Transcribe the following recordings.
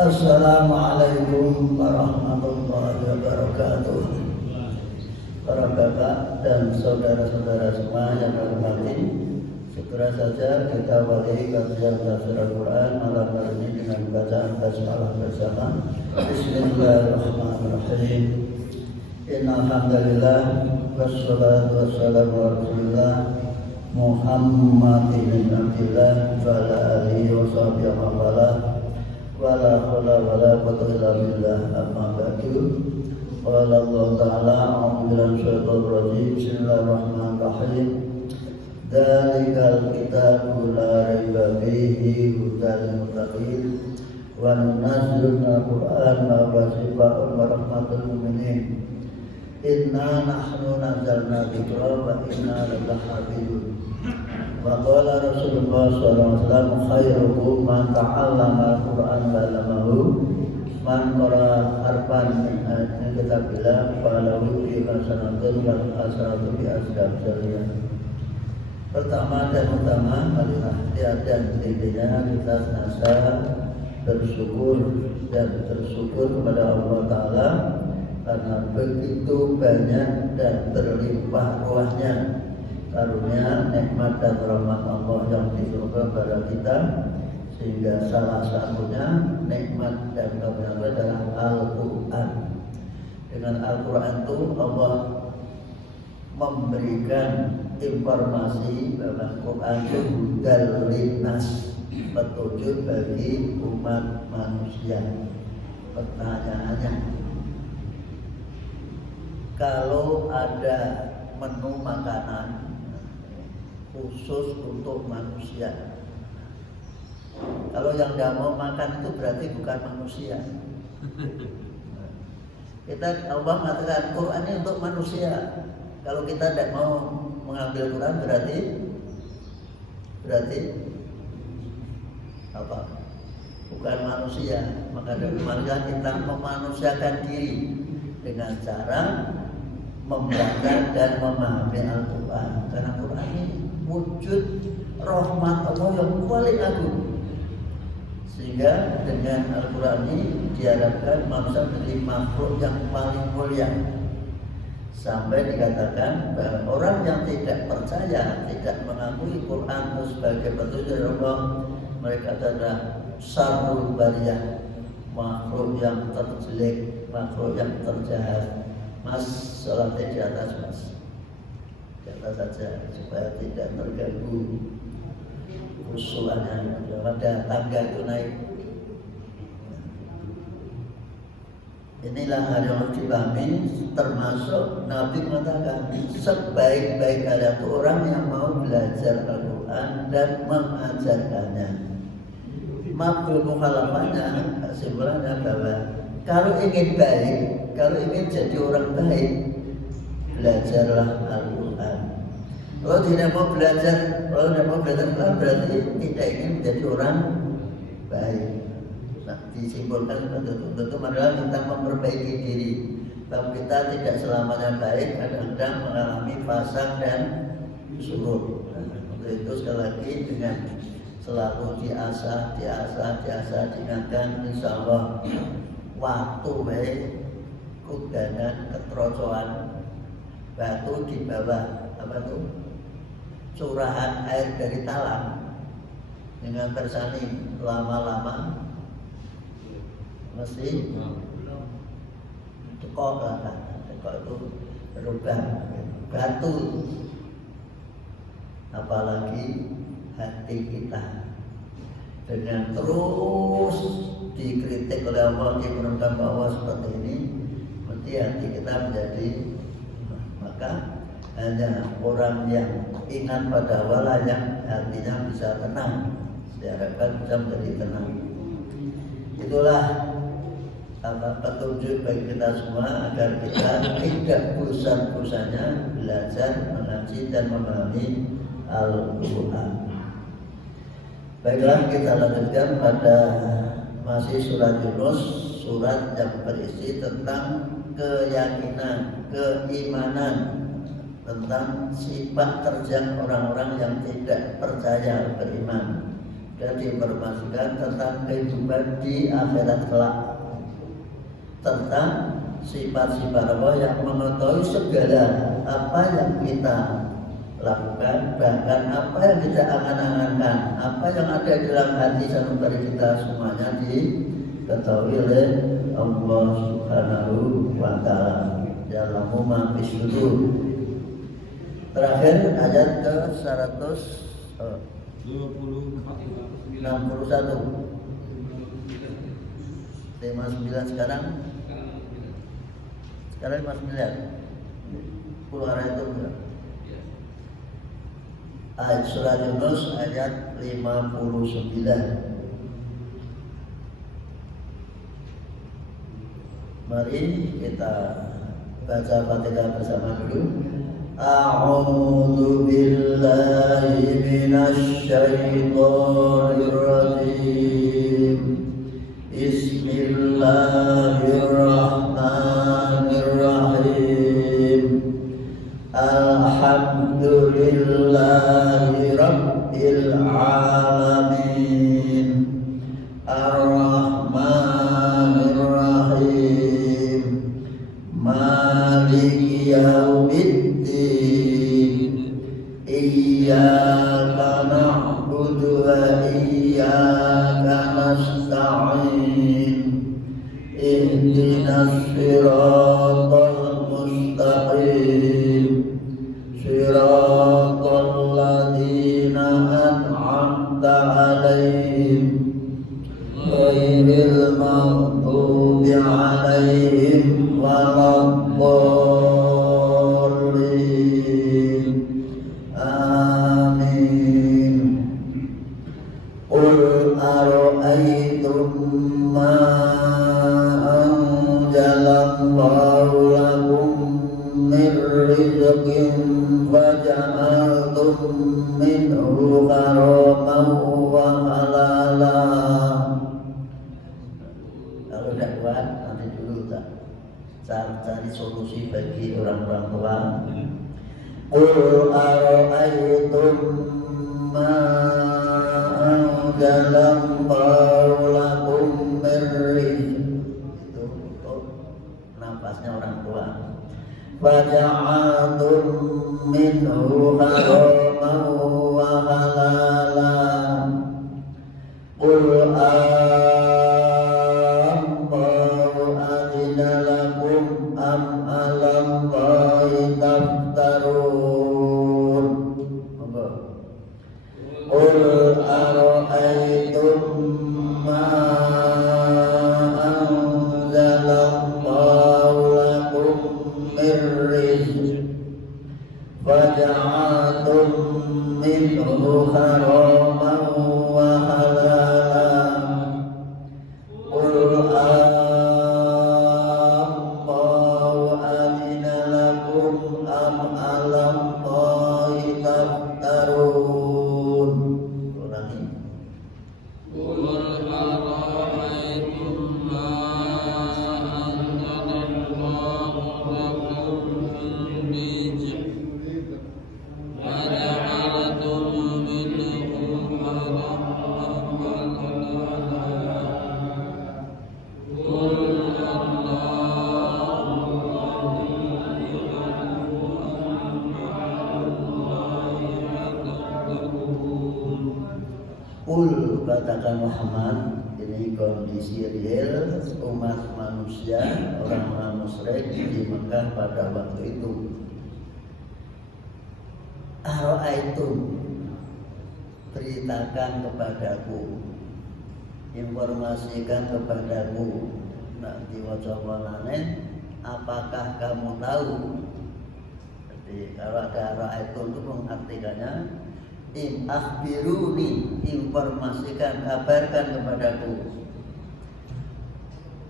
Assalamualaikum warahmatullahi wabarakatuh. Para bapak dan saudara-saudara semua yang hormati, segera saja kita awali kajian tafsir Al-Quran malam hari ini dengan bacaan basmalah bersama. Bismillahirrahmanirrahim. Innal hamdalillah wassalatu wassalamu ala Rasulillah Muhammadin bin Abdillah wa ala alihi wa sahbihi wa wala wala haula wala quwwata illa billah amma ba'du. Qala Allah ta'ala a'udzu billahi minasyaitonir rajim. Bismillahirrahmanirrahim. Dzalikal kitabu la raiba fihi hudan lil muttaqin wa nunazzilu minal qur'ani ma huwa shifaa'un wa rahmatul mu'minin. Inna nahnu nazzalna dzikra wa inna lahu lahafizun. Wa qala Rasulullah sallallahu alaihi wasallam khairukum man ta'allama al-Qur'an wa 'allamahu man qara harfan min kitabillah falahu bi hasanatun wa hasanatun bi asdaqiyah. Pertama dan utama marilah dan intinya kita senantiasa bersyukur kepada Allah Ta'ala karena begitu banyak dan berlimpah ruahnya karunia, nikmat dan rahmat Allah yang diturunkan kepada kita, sehingga salah satunya nikmat dan karunia adalah Al-Quran. Dengan Al-Quran itu Allah memberikan informasi bahwa Quran itu hudal linnas, petunjuk bagi umat manusia. Pertanyaannya, kalau ada menu makanan khusus untuk manusia, kalau yang tidak mau makan itu berarti bukan manusia. Kita Allah mengatakan Quran ini untuk manusia. Kalau kita tidak mau mengambil Quran berarti apa? Bukan manusia. Maka dari manusia kita memanusiakan diri dengan cara membaca dan memahami Al-Quran. Karena Quran ini wujud rahmat Allah yang paling agung. Sehingga dengan Al-Quran ini diharapkan manusia menjadi makhluk yang paling mulia. Sampai dikatakan bahwa orang yang tidak percaya, tidak mengakui Quran itu sebagai petunjuk dari Allah, mereka adalah syarrul bariyah, makhluk yang terjelek, makhluk yang terjahat. Mas, sholatnya di atas mas, di atas saja supaya tidak terganggu khusyuannya. Pada tangga itu naik. Inilah hal yang harus dipahami, termasuk Nabi mengatakan sebaik-baik kalian itu orang yang mau belajar Al-Quran dan mengajarkannya. Mafhum mukhalafahnya, kesimpulannya bahwa kalau ingin baik, kalau ingin jadi orang baik, belajarlah Al-Quran. Kalau tidak mau belajar Al-Quran berarti tidak ingin menjadi orang baik. Nah, disimpulkan tentu adalah kita memperbaiki diri. Bahwa kita tidak selamanya baik, kadang-kadang mengalami fasad dan surut. Nah, untuk itu sekali lagi dengan selalu diasah, diingatkan, insya Allah waktu baik kudanan keterocoan batu di bawah apa tuh curahan air dari talang dengan tersani lama-lama mesti tekok lah kan, tekok itu berubah batu. Apalagi hati kita dengan terus dikritik oleh Allah, diperlukan bahwa seperti ini, mesti hati kita menjadi, maka hanya orang yang ingat pada Allah yang hatinya bisa tenang, diharapkan bisa menjadi tenang. Itulah petunjuk bagi kita semua agar kita tidak bosan-bosannya belajar, mengaji dan memahami Al-Quran. Baiklah, kita lanjutkan pada masih surat Yunus, surat yang berisi tentang keyakinan, keimanan, tentang sifat terjang orang-orang yang tidak percaya beriman. dan diinformasikan tentang kehidupan di akhirat kelak, tentang sifat-sifat Allah yang mengetahui segala apa yang kita lakukan, bahkan apa yang kita angan-angankan, apa yang ada di dalam hati sanubari kita, semuanya diketahui oleh Allah Subhanahu wa Ta'ala. Ya'lamu ma fis sudur. Terakhir ayat ke 161. 59 sekarang 59. Keluar itu enggak? Ayat surah Yunus ayat 59. Mari kita baca Fatihah bersama dulu. A'udzu billahi minasy syaithanir rajim. Bismillahirrahmanirrahim. Alhamdulillahi rabbil alamin. Ar-Rahmanir Rahim. Maliki yaumiddin. Iyyaka na'budu wa iyyaka nasta'in. Ihdinas siratal mustaqim. Siratal ladzina an'amta 'alaihim ghairil maghdubi 'alaihim waladdallin. Amin. Qul ara'aytum ma anzalallahu lakum min rizqin faja'altum minhu haraman wa halalan. Kalau tidak kuat nanti dulu tak cari solusi bagi orang-orang tua. Qul ara'aytum ma anzalallahu lakum min rizqin. Itu untuk napasnya orang tua. Faja'altum minhu haraman wa halalan. Qul Allahu adina lakum am 'alallahi taftarun. Qul ara'aytum ma anzalallahu lakum min rizqin faja'altum minhu haraman wa halalan. Qul Allahu adina lakum am 'alallahi taftarun. Ulangi. Qul ara'aytum ma anzalallahu lakum min rizqin faja'altum minhu haraman wa halalan. Qul Qul, katakan Muhammad, ini kondisi real umat manusia, orang-orang musyrik di Mekah pada waktu itu. Ara'aitum, beritakan kepadaku, informasikan kepadaku. Nah, diwaca-wacane, apakah kamu tahu? Jadi kalau ada ara'aitum itu mengartikannya akhbiruni, informasikan, kabarkan kepadaku.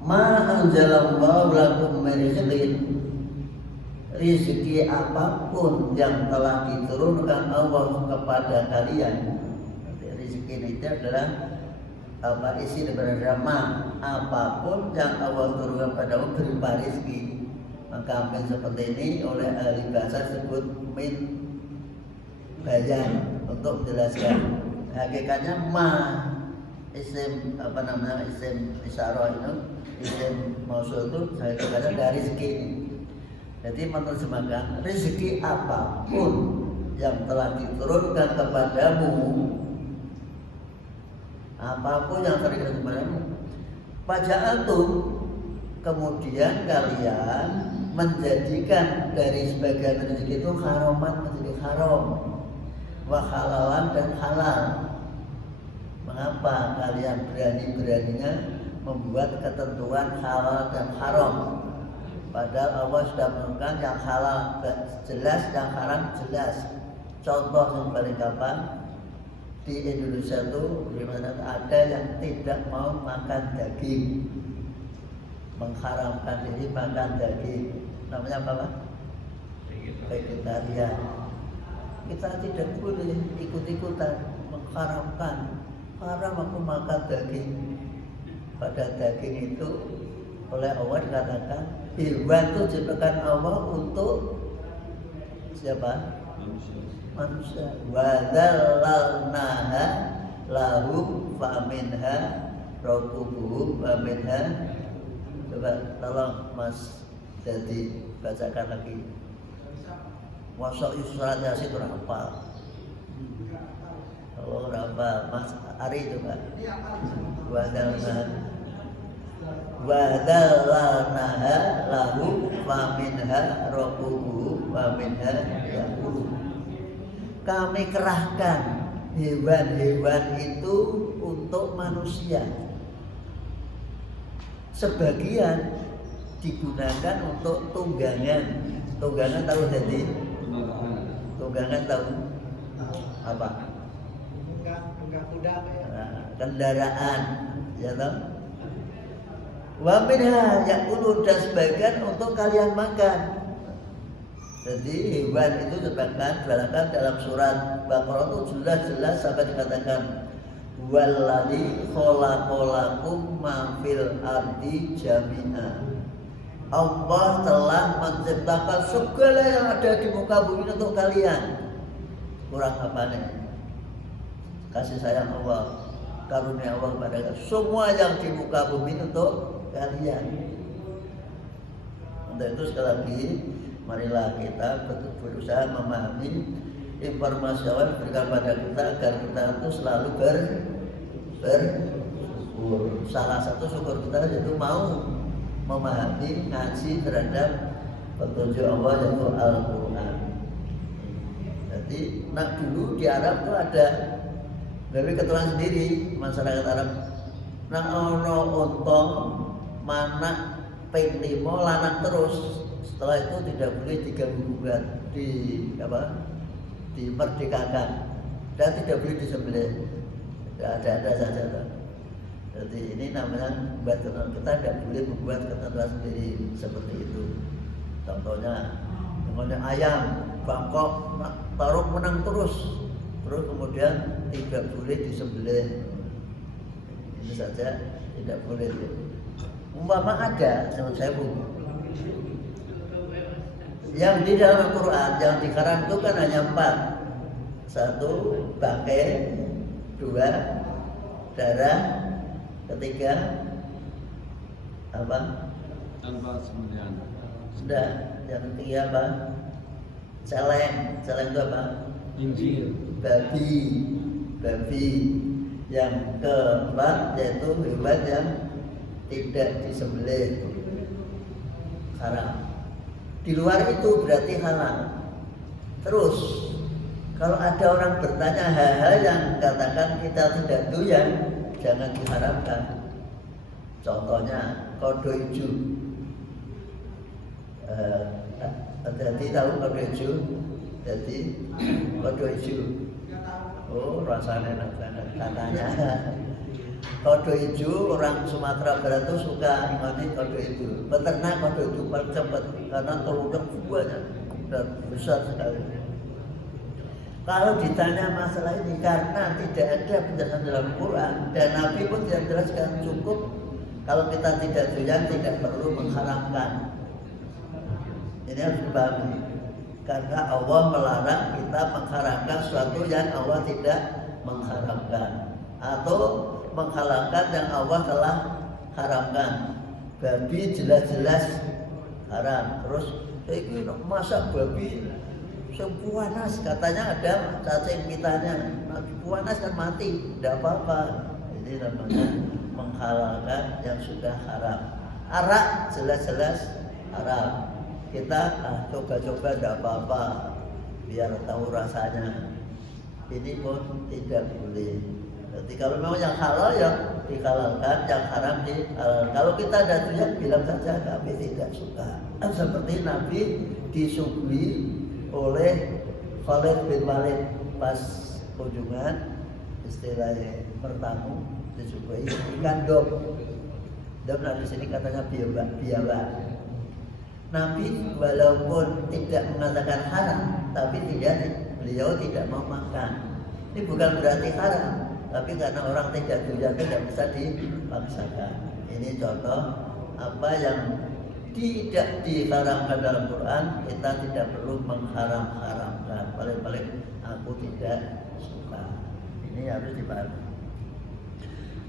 Ma anzalallahu lakum min rizqin, rezeki apapun yang telah diturunkan Allah kepada kalian. Rezeki itu adalah apa isi daripada ma, apapun yang Allah turunkan padamu berupa rezeki. Maka min seperti ini oleh ahli bahasa disebut min bayan, untuk menjelaskan Hakikatnya ma isim isim isyarah itu, isim mausul itu hakikatnya dari rezeki. Jadi menerjemahkan rezeki apapun yang telah diturunkan kepadamu, apapun yang terjadi kepadamu, faja'altum, kemudian kalian menjadikan dari sebagian rezeki itu haraman menjadi haram, wa halalan dan halal. Mengapa kalian berani-beraninya membuat ketentuan halal dan haram? Padahal Allah sudah menentukan yang halal jelas, yang haram jelas. Contoh yang paling gampang di Indonesia itu dimana ada yang tidak mau makan daging, mengharamkan diri makan daging. Namanya apa Pak? Vegetarian. Kita tidak boleh ikut-ikutan mengharamkan. Haram aku makan daging. Pada daging itu oleh Allah dikatakan hewan itu ciptakan Allah untuk siapa? Manusia. Wa dzallalnaha lahum fa minha rakubuhum wa minha. Coba tolong Mas jadi bacakan lagi. Masa Yusra Yasin hafal. Oh hafal Mas Ari coba. Wa dzallalnaha lahum fa minha rakubuhum wa minha yakulun. Kami kerahkan hewan-hewan itu untuk manusia. Sebagian digunakan untuk tunggangan. Tunggangan tahu jadi? Tunggangan tahu apa? Tunggang kuda ya. Kendaraan, ya toh? Wa minha yakulun, dan sebagian untuk kalian makan. Jadi hewan itu disebutkan dalam surat Baqarah itu jelas-jelas sampai dikatakan walladzi khalaqalakum ma fil ardi jami'a. Allah telah menciptakan segala yang ada di muka bumi untuk kalian. Kurang apa nih? Kasih sayang Allah, karunia Allah kepada kalian. Semua yang di muka bumi untuk kalian. Untuk itu sekali lagi, marilah kita berusaha memahami informasi Allah diberikan pada kita agar kita itu selalu bersyukur. Salah satu syukur kita yaitu mau memahami ngaji terhadap petunjuk Allah yaitu Al-Quran. Jadi dulu di Arab itu ada dari keturunan sendiri masyarakat Arab. Ono ontong manak ping 5 lanang terus. Setelah itu tidak boleh diganggu-gugat, dimerdekakan dan tidak boleh disembelih. Ada saja. Jadi ini namanya membuat ketentuan, kita tidak boleh membuat ketentuan sendiri seperti itu. Contohnya ayam bangkok taruh menang terus kemudian tidak boleh disembelih. Ini saja tidak boleh. Umpama ada, saya yang di dalam Al-Quran yang dikarang itu kan hanya 4. 1 bangkai, 2 darah, 3 apa? Tanpa sembelihan. Sudah, yang ketiga apa? Celeng itu apa? Injil. Babi. Yang keempat yaitu hewan yang tidak disembelih, haram. Di luar itu berarti halal. Terus kalau ada orang bertanya hal-hal yang katakan kita tidak doyan, jangan diharapkan. Contohnya kodo hijau. Jadi tahu kodo hijau? Jadi kodo hijau. Oh rasanya enak banget katanya. Kodo hijau orang Sumatera Barat itu suka ingati kodo hijau. Peternak kodo hijau paling cepat karena telurnya banyak dan besar sekali. Kalau ditanya masalah ini karena tidak ada penjelasan dalam Quran dan Nabi pun tidak menjelaskan, cukup kalau kita tidak doyan tidak perlu mengharamkan. Ini harus dipahami. Karena Allah melarang kita mengharamkan sesuatu yang Allah tidak mengharamkan atau menghalalkan yang Allah telah haramkan. Babi jelas-jelas haram. Terus iki masak babi sepuanas, katanya ada cacing pitanya. Nah, puanas kan mati, tidak apa-apa. Ini namanya menghalalkan yang sudah haram. Arak jelas-jelas haram. Kita coba-coba tidak apa-apa biar tahu rasanya. Ini pun tidak boleh. Jadi kalau memang yang halal ya dihalalkan, yang haram dihalalkan. Kalau kita ada tujuan bilang saja kami tidak suka. Seperti Nabi disuguhi oleh Khalid bin Walid pas kunjungan, istilahnya bertamu, disuguhi ikan dom. Dom di sini katanya biawak. Nabi walaupun tidak mengatakan haram, tapi beliau tidak mau makan. Ini bukan berarti haram, tapi karena orang tidak doyan tidak bisa dipaksakan. Ini contoh apa yang tidak diharamkan dalam Quran, kita tidak perlu mengharam-haramkan. Paling-paling aku tidak suka. Ini harus dipahami.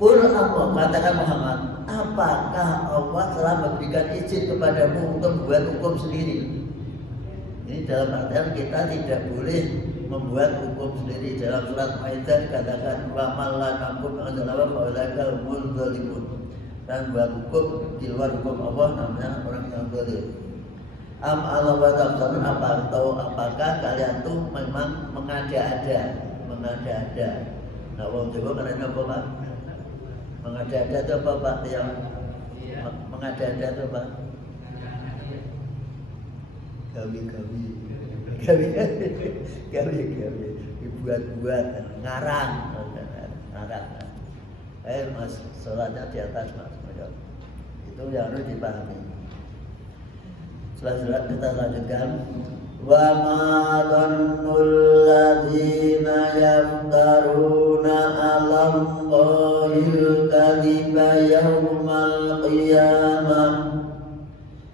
Qul Allah, katakan Muhammad, apakah Allah telah memberikan izin kepadamu untuk membuat hukum sendiri? Ini dalam artian kita tidak boleh membuat hukum sendiri. Dalam surat Maidah dikatakan wa man la yahkum anzalna fa ulaika humul zalimun. Dan buat hukum di luar hukum Allah namanya orang yang zalim. Am Allah wa ta'ala, apakah kalian tuh memang mengada-ada? Nah, wong Jawa karena apa, Pak? Mengada-ada itu apa, Pak? Yang mengada-ada itu apa? Gawi. Dibuat-buat, ngarang. Mas, sholatnya di atas, Mas. Itu yang harus dipahami. Selanjutnya kita lanjutkan. Wa ma dhannul ladzina yaftaruna 'alallahi kadhiba yaumal qiyamah.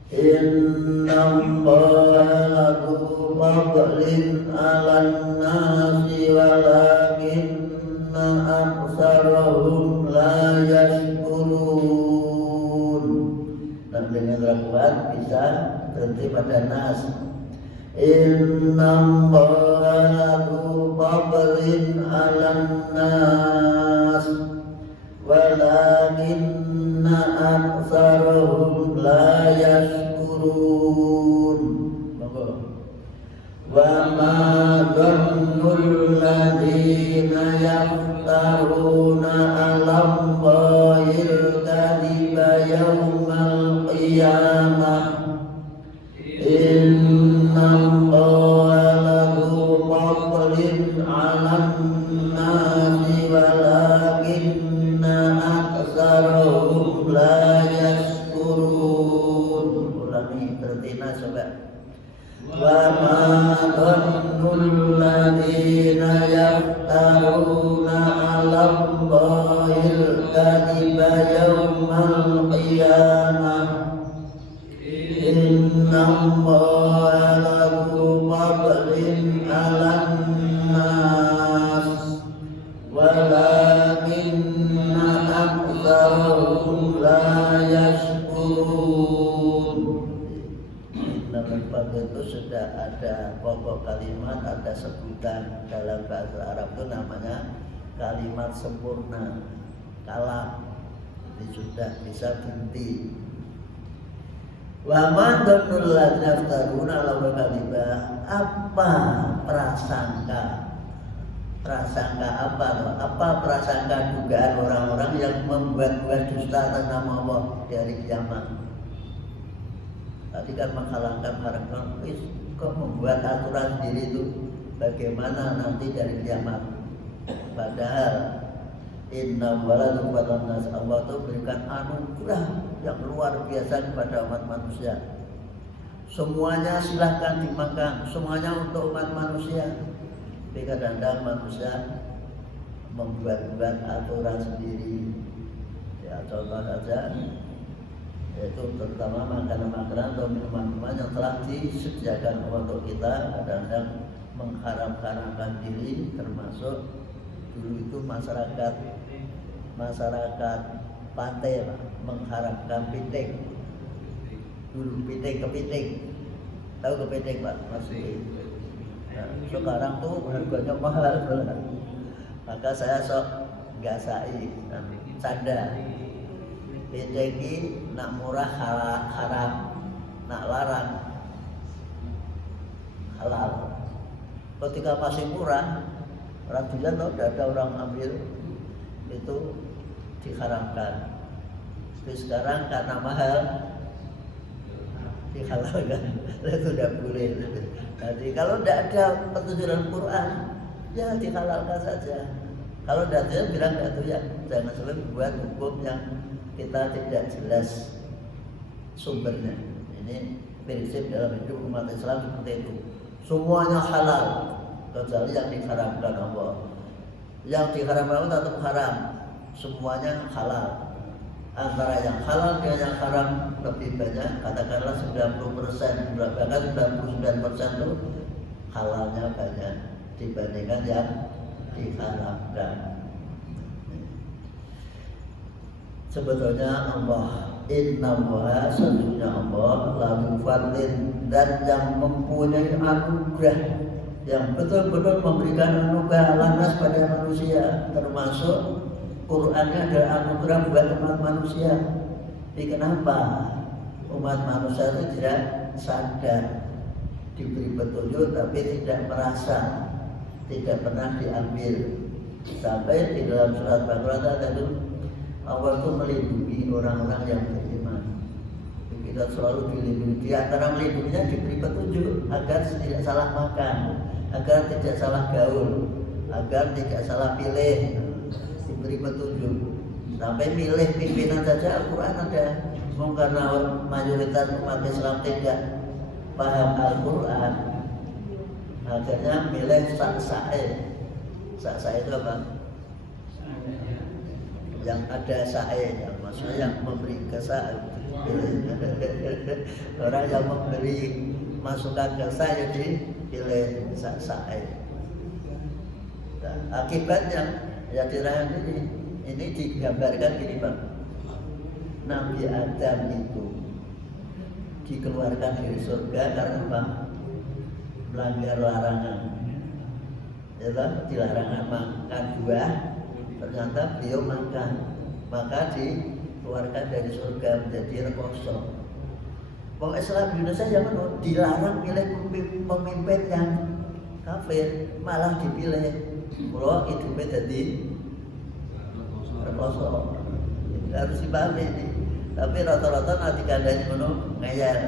Inna Allaha lahu fadlin 'alan nasi walakinna aktsarahum la yashkurun. Dan dengan Al-Quran bisa berhenti pada nas. Inna Allaha lahu fadlin 'alan nas walakinna aktsarahum la yashkurun. Wa ma dhannul ladzina yaftaruna 'alallahi al-kadhiba yaumal qiyamah. Inna Allaha lahu fadlin 'alan nasi walakinna aktsarahum la yashkurun. Ulangi tertina coba. Wa ma dhannul ladzina yaftaruna 'alallahi al-kadhiba yaumal qiyamah. Inna Allaha lahu fadlin 'alan nas walakinna aktsarahum la yashkurun. Dalam bab itu sudah ada pokok kalimat, ada sebutan dalam bahasa Arab itu namanya kalimat sempurna, kalam. Jadi sudah bisa berhenti. Wa man dhannul ladzina yaftaruna 'alallahi kadhiba. Apa prasangka? Prasangka apa? Apa prasangka dugaan orang-orang yang membuat-buat dusta atas nama Allah di hari kiamat? Tadi kan menghalangkan haramkan, kok membuat aturan sendiri itu bagaimana nanti dari kiamat? Padahal Inna waladu nas, Allah itu berikan anugerah yang luar biasa kepada umat manusia. Semuanya silahkan dimakan, semuanya untuk umat manusia. Tapi kadang-kadang manusia membuat-buat aturan sendiri. Ya contoh saja, yaitu terutama makanan-makanan atau minuman-minuman yang telah disediakan Allah untuk kita, kadang-kadang mengharam-haramkan diri, termasuk Dulu itu masyarakat pantai Pak, mengharapkan piting. Dulu piting kepiting, tahu kepiting Pak maksudnya. Nah, sekarang tuh harganya mahal banget. Maka saya sok gasai canda. Piting nak murah haram, nak larang halal. Ketika masih murah, ratusan loh, tidak ada orang ambil, itu diharamkan. Tapi sekarang karena mahal, dihalalkan. Itu tidak boleh. Jadi kalau tidak ada petunjuk dalam Quran, ya dihalalkan saja. Kalau tidak ada, bilang tidak ada, ya jangan sampai membuat hukum yang kita tidak jelas sumbernya. Ini prinsip dalam hidup umat Islam seperti itu. Semuanya halal kecuali yang diharamkan Allah. Yang diharamkan Allah tetap haram. Semuanya halal. Antara yang halal dengan yang haram lebih banyak, katakanlah 90%, bahkan 99% itu halalnya banyak dibandingkan yang diharamkan. Sebetulnya Allah, innallaha, sesungguhnya Allah lalu fadlin, dan yang mempunyai anugerah, yang betul-betul memberikan anugerah lantas pada manusia, termasuk Qurannya adalah anugerah buat umat manusia. Tapi kenapa umat manusia itu tidak sadar, diberi petunjuk tapi tidak merasa, tidak pernah diambil. Sampai di dalam surat Baqarah tadi Allah itu melindungi orang-orang yang beriman. Kita selalu dilindungi. Di antara melindunginya diberi petunjuk agar tidak salah makan, agar tidak salah gaul, agar tidak salah pilih. Diberi petunjuk. Sampai milih pimpinan saja Al-Quran ada. Karena mayoritas umat Islam tidak paham Al-Quran, akhirnya milih sak-sae. Sak-sae itu apa? Yang ada sae, yang maksudnya yang memberi kesan. Orang yang memberi masukan kesan jadi pilih sak-sae. Nah, akibatnya ya dirahan ini digambarkan gini Pak. Nabi Adam itu dikeluarkan dari surga karena apa? Melanggar larangan. Ya, dilarang makan buah, ternyata beliau makan, maka dikeluarkan dari surga menjadi rekoso. Orang Islam di Indonesia yang dilarang pilih pemimpin yang kafir, malah dipilih. Kalau hidupnya jadi rekoso, harus dipahami ini. Tapi rata-rata nanti kandang ini ngeyel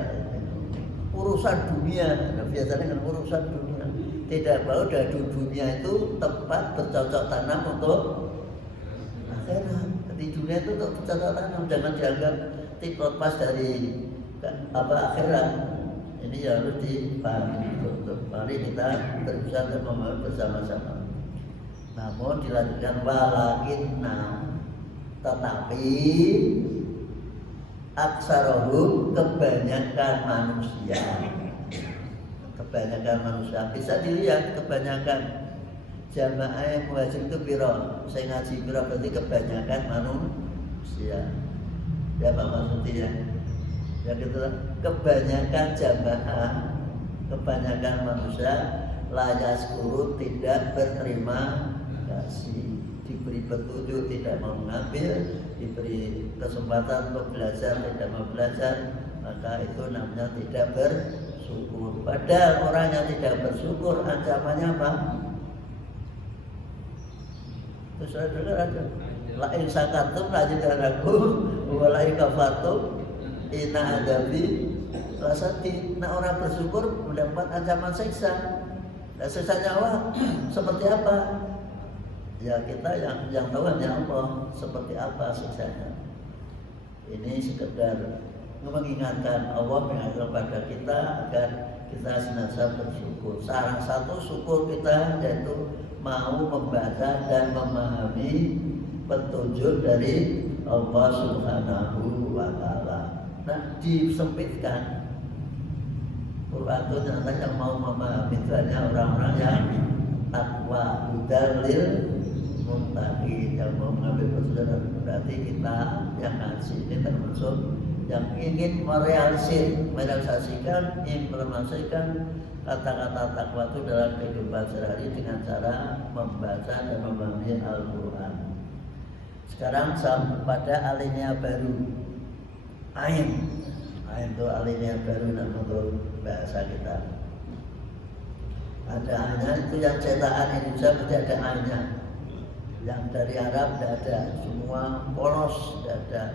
urusan dunia, biasanya kan urusan dunia. Tidak mau dari dunia itu tempat bercocok tanam untuk akhirat. Di dunia itu untuk bercocok tanam, jangan dianggap lepas dari akhirat. Ini harus dipahami. Mari kita berusaha untuk memahami bersama-sama. Namun dilanjutkan walakinna, tetapi aksarohum, kebanyakan manusia. Kebanyakan manusia bisa dilihat, kebanyakan jamaah yang muhajir itu piro, saya ngaji piro berarti kebanyakan manusia. Ya Pak maksudnya ya gitu, kebanyakan jamaah, kebanyakan manusia layas guru tidak berterima kasih, diberi petunjuk tidak mau mengambil, diberi kesempatan untuk belajar tidak mau belajar, maka itu namanya tidak bersyukur. Padahal orang yang tidak bersyukur ancamannya apa? Terus ada la in sakatum la jidarakum wa la in kafartum inna adabi lasati. Nah, orang bersyukur mendapat ancaman siksa. Nah, siksa nyawa seperti apa? Ya kita yang tahu hanya Allah seperti apa siksanya. Ini sekedar mengingatkan, Allah mengingatkan pada kita agar kita senantiasa bersyukur. Salah satu syukur kita yaitu mau membaca dan memahami petunjuk dari Allah Subhanahu wa Ta'ala. Nah, disempitkan. Quran itu ternyata yang mau memahami itu hanya orang-orang yang takwa, hudalil muttaqin, yang mau mengambil kesudahan. Berarti kita yang ngaji ini termasuk yang ingin merealisasikan, implementasikan kata-kata takwa itu dalam kehidupan sehari dengan cara membaca dan memahami Al-Quran. Sekarang sampai pada alinea baru, ain itu alinea baru menurut bahasa kita. Ada ainnya, itu yang cetakan Indonesia mesti ada ainnya. Yang dari Arab tidak ada, semua polos, tidak ada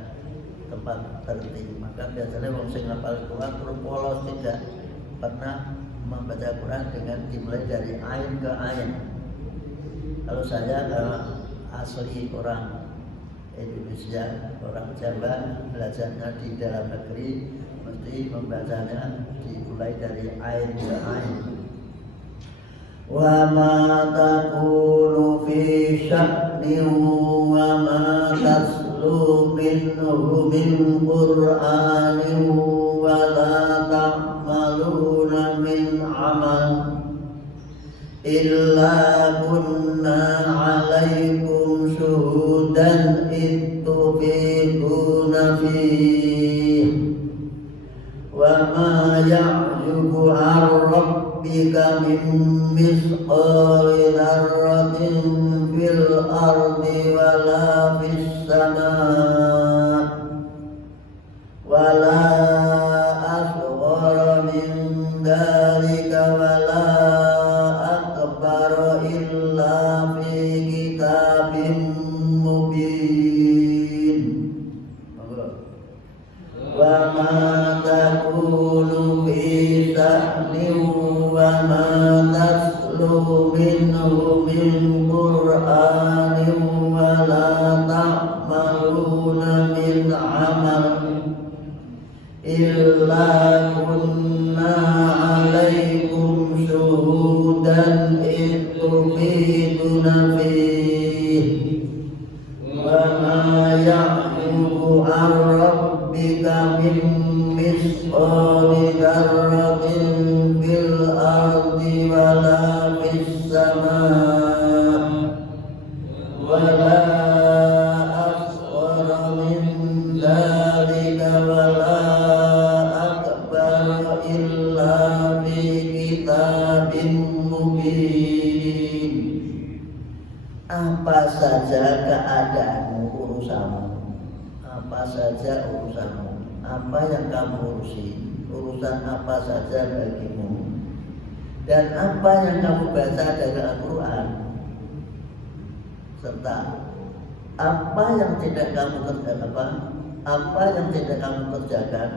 tempat tertib. Maka biasanya orang sing hafal Quran perlu polos, tidak pernah membaca Quran dengan dimulai dari ain ke ain. Kalau saya asli orang Indonesia, orang Jawa, belajarnya di dalam negeri, mesti membacanya dimulai dari ain ke ain. Wa ma taqulu fi sya'nin wa ma taslu minhu min Qur'anin wa la ta'maluna min amal illa kunna 'alaikum syuhudan ittufiduna fihi wa ma ya'jubu 'an rabbika min misqali dzarratin fil ardi wala fis samaa wala asghara min dzalika wala akbar illa fi kitabin mubin. Wa ma takunu fi sa'nin wa ma taslu minhu min Qur'anin wa la ta'maluna min amal illa kunna 'alaikum syuhudan ittufiduna fihi wa ma ya'zubu 'an rabbika min misqali dzarratin fil ardi wala fis samaa wala asghara min dzalika wala akbar illa fi kitabin mubin. Apa saja keadaanmu, urusanmu, apa saja urusanmu, apa yang kamu urusi, urusan apa saja bagimu, dan apa yang kamu baca dari Al-Quran, serta apa yang tidak kamu kerjakan, apa yang tidak kamu kerjakan,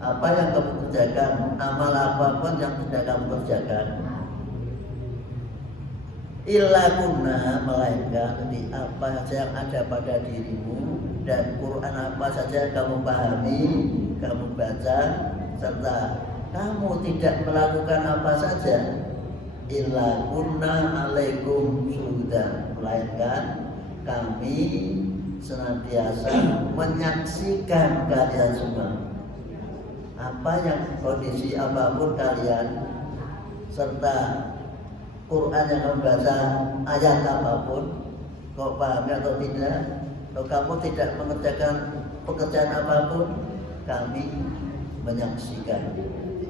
apa yang kamu kerjakan, amal apapun yang tidak kamu kerjakan, illa kunna, melainkan di apa saja yang ada pada dirimu dan Quran apa saja yang kamu pahami, kamu baca, serta kamu tidak melakukan apa saja, illa kunna alaikum syuhudan, melainkan kami senantiasa menyaksikan kalian semua. Apa yang kondisi apapun kalian, serta Quran yang kamu baca, ayat apapun, kau pahami atau tidak, kalau kamu tidak mengerjakan pekerjaan apapun, kami menyaksikan.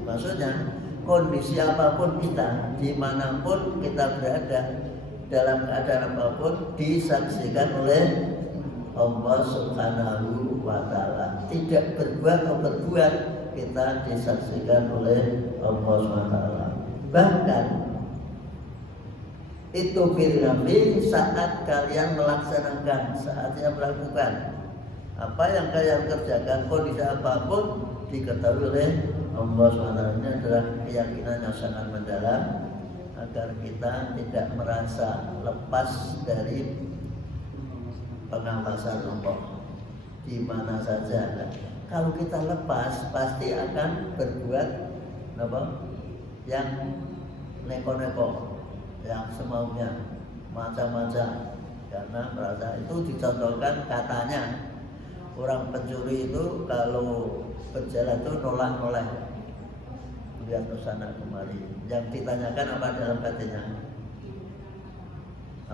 Maksudnya kondisi apapun kita, dimanapun kita berada, dalam keadaan apapun, disaksikan oleh Allah Subhanahu wa Ta'ala. Tidak berbuat atau berbuat, kita disaksikan oleh Allah Subhanahu wa Ta'ala. Bahkan itu firman saat kalian melaksanakan, saatnya melakukan apa yang kalian kerjakan, kondisi apapun diketahui oleh Allah SWT. Ini adalah keyakinan yang sangat mendalam agar kita tidak merasa lepas dari pengawasan Allah di mana saja. Kalau kita lepas, pasti akan berbuat yang neko-neko, yang semaunya, macam-macam, karena merasa itu. Dicontohkan katanya orang pencuri itu kalau berjalan itu noleh-noleh, lihat ke sana kemari. Yang ditanyakan apa dalam hatinya?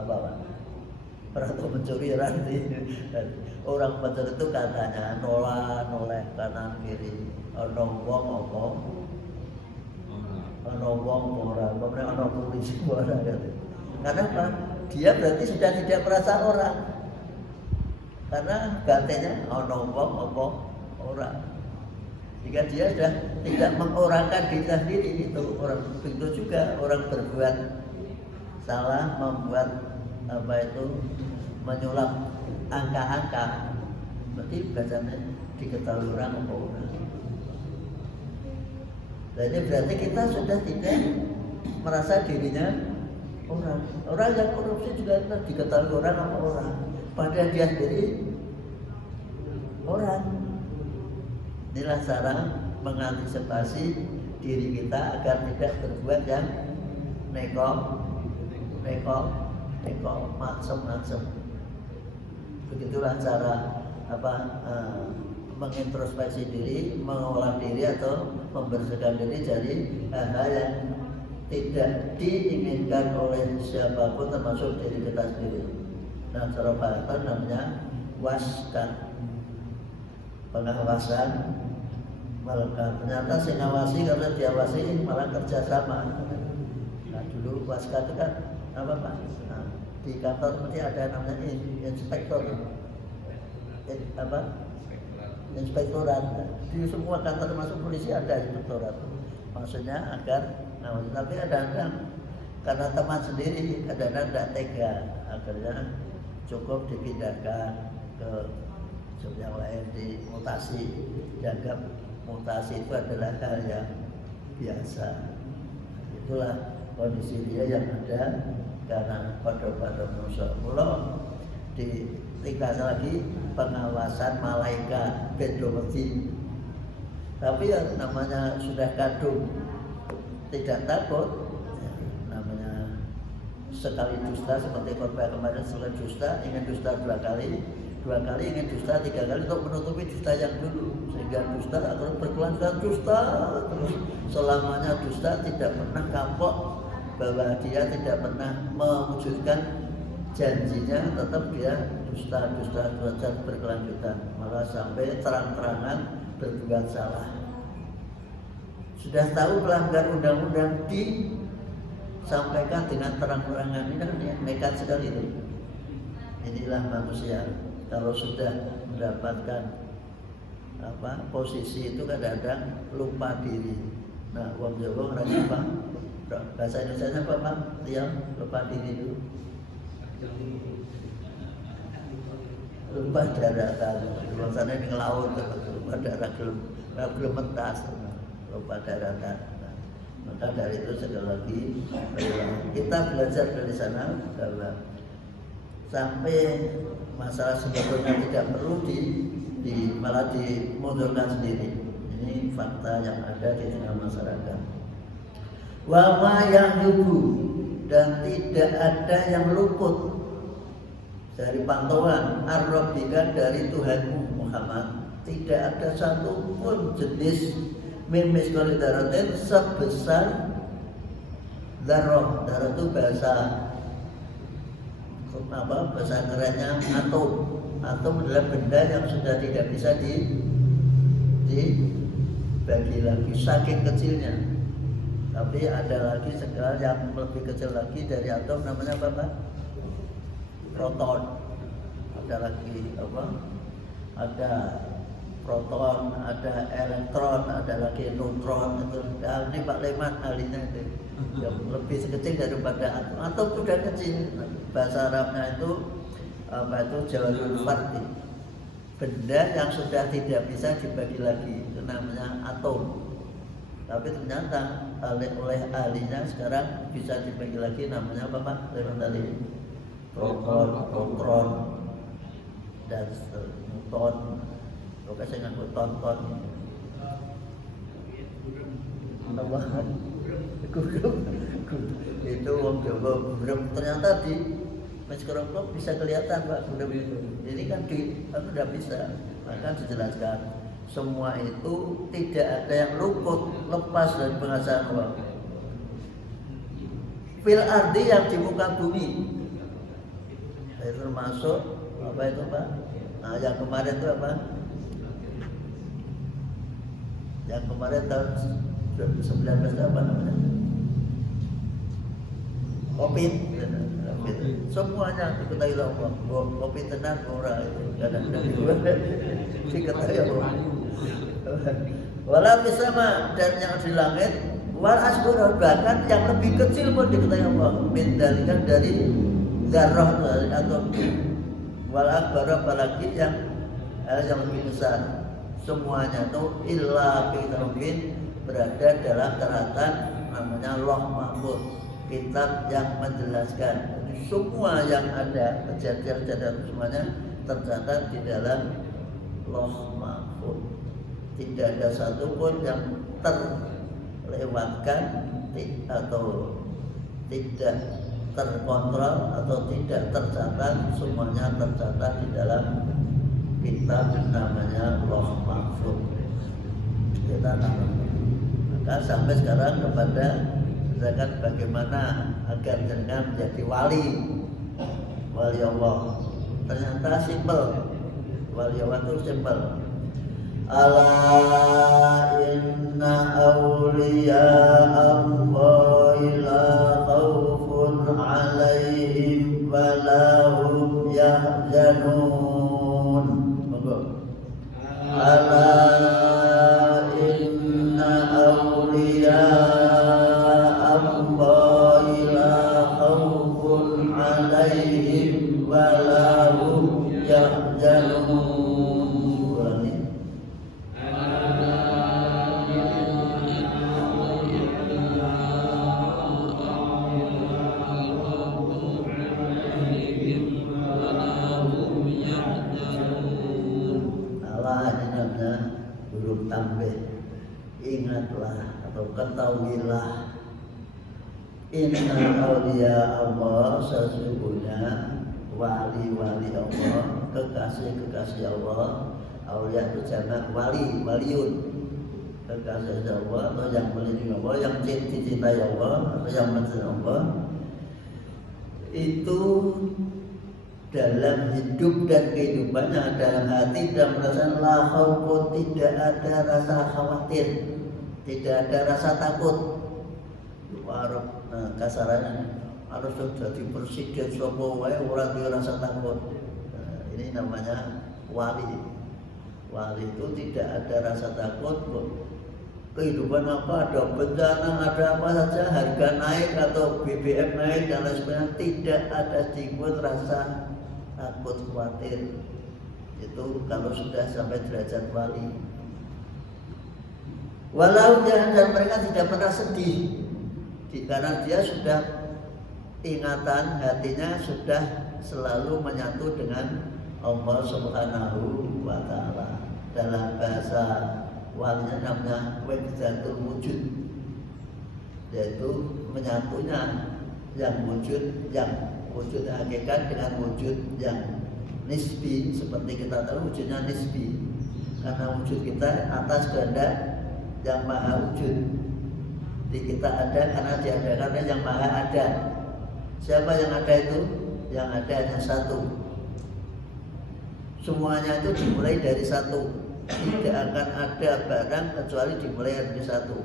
Apa Pak? Orang itu mencuri ranti. Orang bener itu katanya noleh kanan kiri. Ono wong apa? Ono wong ora, kemudian ono polisi ora gitu. Karena apa? Dia berarti sudah tidak merasa orang. Karena katanya ono wong apa? Ora. Jika dia sudah tidak mengorangkan diri sendiri, itu orang itu juga orang berbuat salah, membuat apa itu menyulap angka-angka, berarti bacanya diketahui orang apa orang. Jadi berarti kita sudah tidak merasa dirinya orang. Orang yang korupsi juga diketahui orang apa orang, padahal dia sendiri orang. Inilah cara mengantisipasi diri kita agar tidak berbuat yang neko, macam-macam. Begitulah cara mengintrospeksi diri, mengolah diri atau membersihkan diri dari hal-hal yang tidak diinginkan oleh siapapun termasuk diri kita sendiri. Nah, cara bahasa namanya waskan, pengawasan melekat. Ternyata si ngawasi karena diawasi malah kerjasama. Nah, dulu waskan itu kan apa Pak? Nah, di kantor mesti ada namanya inspektor. Inspektorat. Di semua kantor termasuk polisi ada inspektorat. Maksudnya agar tapi kadang-kadang karena teman sendiri kadang-kadang tidak tega, akhirnya cukup dipindahkan ke job yang lain, dimutasi. Dianggap mutasi itu adalah hal yang biasa. Itulah kondisi dia yang ada karena pada manusia. Mula ditingkatkan lagi pengawasan malaikat bedowati. Tapi yang namanya sudah kadung tidak takut, ya, namanya sekali dusta seperti korban kemarin sekali dusta, ingin dusta dua kali ingin dusta tiga kali untuk menutupi dusta yang dulu, sehingga dusta akan berkelanjutan dusta terus selamanya. Dusta tidak pernah kapok bahwa dia tidak pernah mewujudkan janjinya, tetap dia dusta berkelanjutan, malah sampai terang-terangan berbuat salah. Sudah tahu melanggar undang-undang disampaikan dengan terang-terangan, ini kan nekat sekali itu. Inilah manusia. Kalau sudah mendapatkan posisi itu kadang-kadang lupa diri. Nah, wong Jawa ngerasa apa? Bahasa Indonesia apa Pak? Yang lupa diri itu lupa daratan. Biasanya di laut lupa darah belum mentas, lupa daratan. Maka dari itu sekali lagi kita belajar dari sana bahwa sampai masalah sebetulnya tidak perlu malah dimundurkan sendiri. Ini fakta yang ada di tengah masyarakat. Wa ma yang yubu, dan tidak ada yang luput dari pantauan ar-rabbika, dari Tuhanmu Muhammad. Tidak ada satupun jenis mimis kolidaratin sebesar darah. Darah itu bahasa kerennya atom. Atom adalah benda yang sudah tidak bisa dibagi lagi, saking kecilnya. Tapi ada lagi segala yang lebih kecil lagi dari atom, namanya apa Pak? Proton. Ada lagi apa? Ada proton, ada elektron, ada lagi neutron. Itu ini Pak Leman ahlinya itu. Yang lebih kecil daripada atom. Atom sudah kecil. Bahasa Arabnya itu jawabul fardi. Benda yang sudah tidak bisa dibagi lagi, itu namanya atom. Tapi ternyata oleh ahlinya sekarang bisa dibagi lagi, namanya apa Pak? Lewat tadi proton, neutron, dan neutron. Oke, saya ngaku ton. Apa? Itu wong Jawa burem. Ternyata di mikroskop bisa kelihatan Pak burem itu. Ini kan sudah bisa. Maka dijelaskan semua itu tidak ada yang luput, lepas dari pengasahan Allah. Fil ardi, yang di muka bumi. termasuk apa itu Pak? Nah, yang kemarin itu apa? Yang kemarin tahun 2019 itu apa namanya? Covid. Semuanya diketahui Allah. Covid tenan murah itu kadang-kadang diketahui Allah. Wala bisama, dan yang di langit wal asghar, bahkan yang lebih kecil pun diketahui Allah. Mindalkan dari zarrah atau wal akbar, apalagi yang lebih besar. Semuanya itu illa fi kitabin, berada dalam catatan namanya Lauh Mahfuz, kitab yang menjelaskan. Jadi semua yang ada kejadian-kejadian semuanya tercatat di dalam Lauh Mahfuz. Tidak ada satupun yang terlewatkan atau tidak terkontrol atau tidak tercatat. Semuanya tercatat di dalam kitab namanya Lauh Mahfuz. Kita tahu. Maka sampai sekarang kepada zakat bagaimana agar jenengan menjadi wali Allah. Ternyata simpel. Wali Allah itu simpel. Ala inna awliya Allahi la khawfun alaihim wa la hum yahzanun. Ala inna awliya Allahi la khawfun alaihim wa la hum yahzanun. Ingatlah atau ketahuilah, inna awliya Allah, sesungguhnya wali-wali Allah, kekasih-kekasih Allah. Awliya itu jamak waliun, kekasih Allah atau yang melindungi Allah, yang dicintai Allah atau yang mencintai Allah. Itu dalam hidup dan kehidupannya, dalam hati dan perasaan la khaufun, tidak ada rasa khawatir, tidak ada rasa takut. Kasarannya harus jadi presiden sapa wae ora duwe rasa takut. Ini namanya wali. Wali itu tidak ada rasa takut. Kehidupan apa, ada bencana, ada apa saja, harga naik atau BBM naik dan lain sebagainya, tidak ada sedikit rasa takut, khawatir. Itu kalau sudah sampai derajat wali. Walau dan mereka tidak pernah sedih, karena dia sudah ingatan hatinya sudah selalu menyatu dengan Allah Subhanahu wa Ta'ala. Dalam bahasa walinya namanya wahdatul wujud, yaitu menyatunya yang wujud hakikat dengan wujud yang nisbi. Seperti kita tahu wujudnya nisbi, karena wujud kita atas kehendak yang maha wujud. Di kita ada karena diadakan yang maha ada. Siapa yang ada itu? Yang ada hanya satu. Semuanya itu dimulai dari satu. Tidak akan ada barang kecuali dimulai dari satu.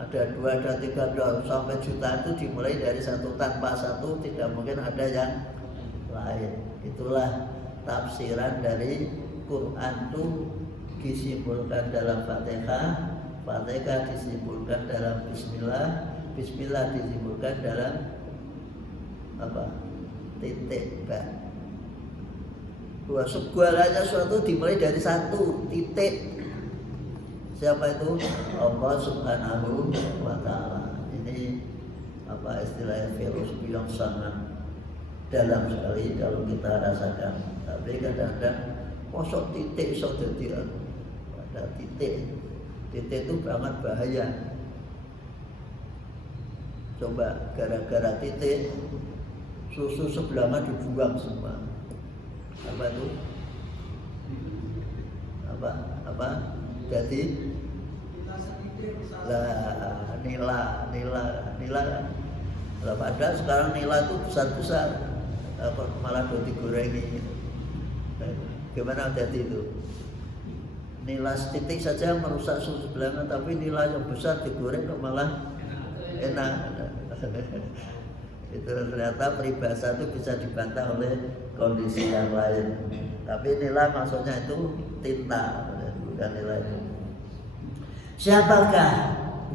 Ada 2, ada 3, ada sampai jutaan itu dimulai dari satu. Tanpa satu tidak mungkin ada yang lain. Itulah tafsiran dari Quran itu disimpulkan dalam Fatihah, Fatihah disimpulkan dalam Bismillah, Bismillah disimpulkan dalam apa? Titik ba. Bahwa segalanya suatu dimulai dari satu titik. Siapa itu? Allah Subhanahu wa Ta'ala. Ini apa istilahnya, filosofi yang sangat dalam sekali kalau kita rasakan. Tapi kadang-kadang kosong titik iso dadi ada titik. Titik itu sangat bahaya. Coba gara-gara titik susu sebelahnya dibuang semua. Apa itu? Apa? Jadi nila. Lah padahal sekarang nila itu besar-besar. apa malah digorengi. Gimana hati itu? Nila setitik saja merusak susu belaga, tapi nila yang besar digoreng kok malah enak. Itu ternyata peribahasa itu bisa dibantah oleh kondisi yang lain. Tapi nila maksudnya itu tinta, bukan nila itu. Siapakah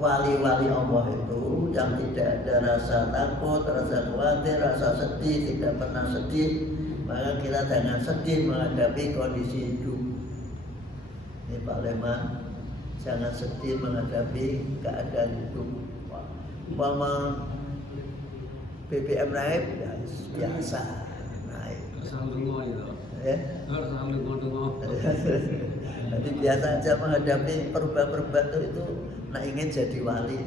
wali-wali Allah itu yang tidak ada rasa takut, rasa khawatir, rasa sedih, tidak pernah sedih? Maka kita jangan sedih menghadapi kondisi hidup. Ini Pak Leman, jangan sedih menghadapi keadaan hidup. Umpama BBM naik, ya biasa naik. Sambung itu. Ya. Sambung. Jadi biasa aja menghadapi perubahan-perubahan itu. Nah ingin jadi wali,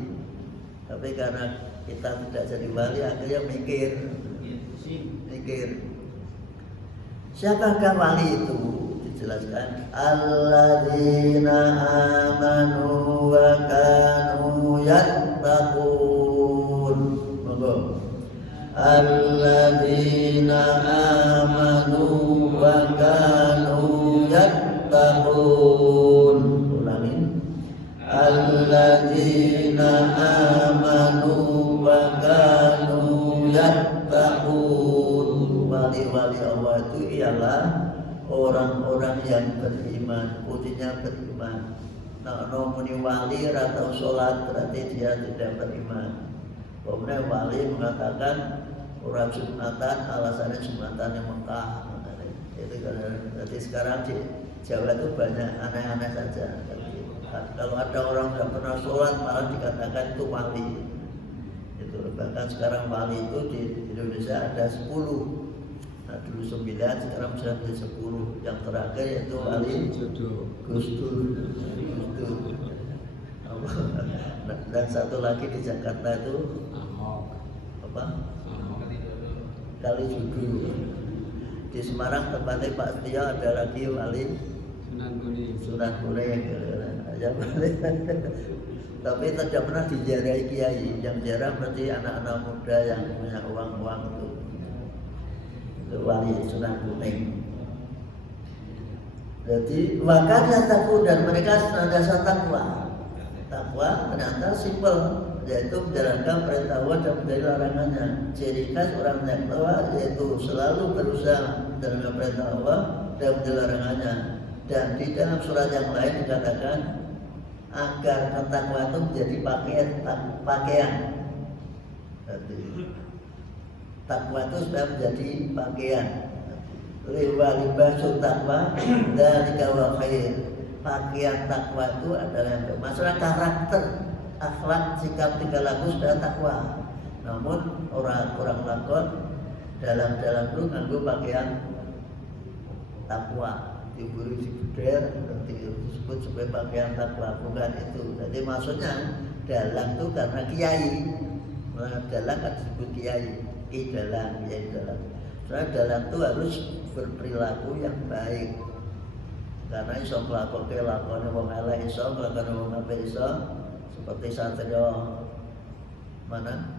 tapi karena kita tidak jadi wali akhirnya mikir. Siapakah wali itu? Dijelaskan alladzina amanu wa kanu yattaqun. Alladzina amanu wa kanu yattaqun. Ulangin. Alladzina amanu wa kanu yattaqun. Wali-wali Allah itu ialah orang-orang yang beriman, kuncinya beriman. Nah, muni wali atau sholat berarti dia tidak beriman. Kemudian wali mengatakan orang Jumatan, alasannya Jumatan yang Mekah. Itu berarti sekarang di Jawa itu banyak aneh-aneh saja. Kalau ada orang yang pernah sholat malah dikatakan itu wali. Itu bahkan sekarang wali itu di Indonesia ada 10. Nah, dulu 9, sekarang sudah menjadi 10. Yang terakhir yaitu wali Gus Dur. Dan satu lagi di Jakarta itu apa? Kalijodo. Di Semarang tempatnya Pak Setia ada lagi wali Sunan Kuning. Tapi tidak pernah diziarahi kiai. Yang jarang berarti anak-anak muda yang punya uang-uang itu. Wali Sunan Kuning. Jadi makanya takut dan mereka senantiasa takwa. Takwa ternyata simpel, yaitu menjalankan perintah Allah dan menjauhi larangannya. Ciri khas orang yang takwa yaitu selalu berusaha menjalankan perintah Allah dan menjauhi larangannya. Dan di dalam surat yang lain dikatakan agar ketakwaan itu menjadi pakaian. Jadi, takwa itu sudah menjadi pakaian. Liwalibasul takwa dzalika wa khair. Pakaian takwa itu adalah yang masalah karakter, akhlak, sikap, tingkah laku sudah takwa. Namun orang lakon dalam itu nganggo pakaian takwa, diberi sibuder, disebut sebagai pakaian takwa, bukan itu. Jadi maksudnya dalang itu karena kiai. Dalang kan disebut kiai. Dalang, kiai dalang. Soalnya dalang itu harus berperilaku yang baik. Karena iso melakukan lakone wong elek, iso melakukan wong apik, iso seperti satrio mana?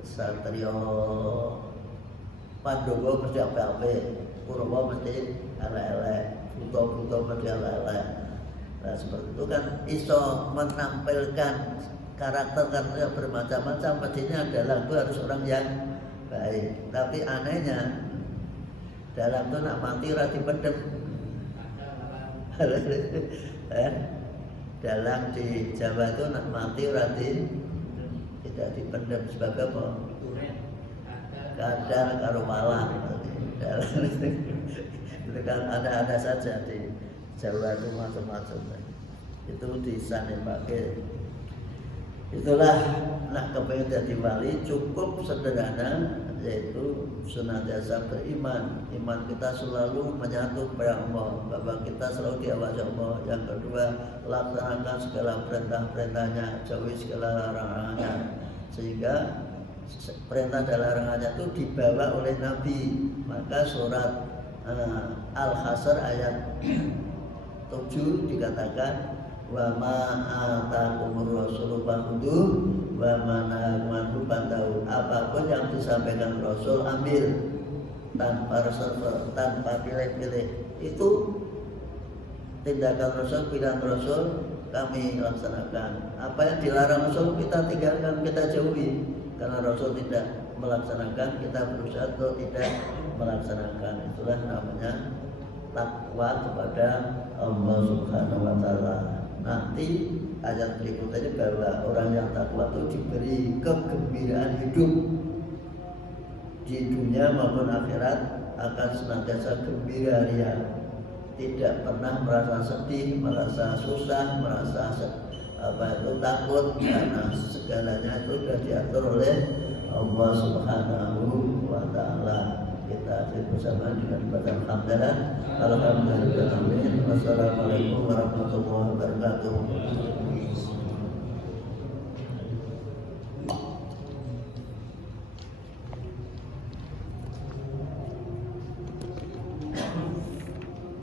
Satrio Pandhawa mesti apik-apik, Kurawa mesti elek-elek, Buta mesti elek-elek. Nah seperti itu kan iso menampilkan karakter yang bermacam-macam. Mestinya dalang itu harus orang yang baik. Tapi anehnya dalang itu nak mati rati pendem. Dalang di Jawa itu nak mati rati tidak dipendem sebagai apa? Kadang karo malang. Itu kan ada saja di Jawa itu macam-macam. Itu disane pakai. Itulah nak kepengen jadi wali cukup sederhana, yaitu senantiasa beriman. Iman kita selalu menyatu kepada Allah, bahwa kita selalu diawasi Allah. Yang kedua, laksanakan segala perintah-perintahnya, jauhi segala larangannya, sehingga perintah dan larangannya itu dibawa oleh Nabi. Maka surat Al-Hasr ayat 7 dikatakan wa ma atakumur rasulu fakhudhu wa ma nahakum anhu fantahu. Apapun yang disampaikan Rasul ambil, tanpa reserve, tanpa pilih-pilih. Itu tindakan Rasul, pilihan Rasul kami laksanakan. Apa yang dilarang Rasul kita tinggalkan, kita jauhi. Karena Rasul tidak melaksanakan, kita berusaha untuk tidak melaksanakan. Itulah namanya takwa kepada Allah Subhanahu wa Ta'ala. Nanti ayat berikutnya bahwa orang yang takwa itu diberi kegembiraan hidup di dunia maupun akhirat, akan senantiasa gembira ria, tidak pernah merasa sedih, merasa susah, merasa takut, karena segalanya itu sudah diatur oleh Allah Subhanahu wa Ta'ala. Kita bersama dengan baca hamdalah. Alhamdulillah. Wassalamualaikum warahmatullahi wabarakatuh.